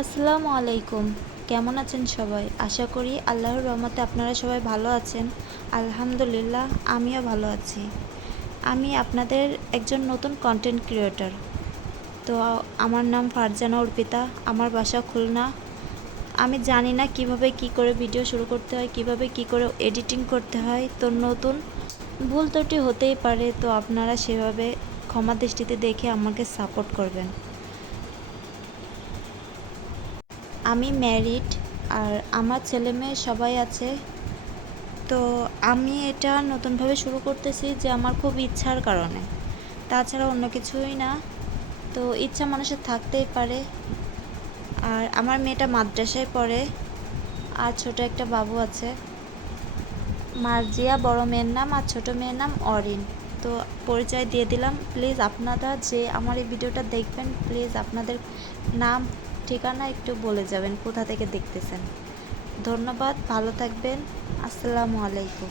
আসসালামু আলাইকুম। কেমন আছেন সবাই? আশা করি আল্লাহর রহমতে আপনারা সবাই ভালো আছেন। আলহামদুলিল্লাহ আমিও ভালো আছি। আমি আপনাদের একজন নতুন কন্টেন্ট ক্রিয়েটর। তো আমার নাম ফারজানা অর্পিতা, আমার বাসা খুলনা। আমি জানি না কিভাবে কি করে ভিডিও শুরু করতে হয়, কিভাবে কি করে এডিটিং করতে হয়। তো নতুন ভুল ত্রুটি হতেই পারে, তো আপনারা সেভাবে ক্ষমা দৃষ্টিতে দেখে আমাকে সাপোর্ট করবেন। আমি ম্যারিড, আর আমার ছেলে মেয়ে সবাই আছে। তো আমি এটা নতুনভাবে শুরু করতেছি যে আমার খুব ইচ্ছার কারণে, তাছাড়া অন্য কিছুই না। তো ইচ্ছা মানুষের থাকতেই পারে। আর আমার মেয়েটা মাদ্রাসায় পড়ে, আর ছোট একটা বাবু আছে, মার্জিয়া বড় মেয়ের নাম, আর ছোট মেয়ের নাম অরিন। তো পরিচয় দিয়ে দিলাম। প্লিজ আপনারা যে আমার এই ভিডিওটা দেখবেন, প্লিজ আপনাদের নাম ঠিকানা একটু বলে যাবেন কোথা থেকে দেখতেছেন। ধন্যবাদ, ভালো থাকবেন। আসসালামু আলাইকুম।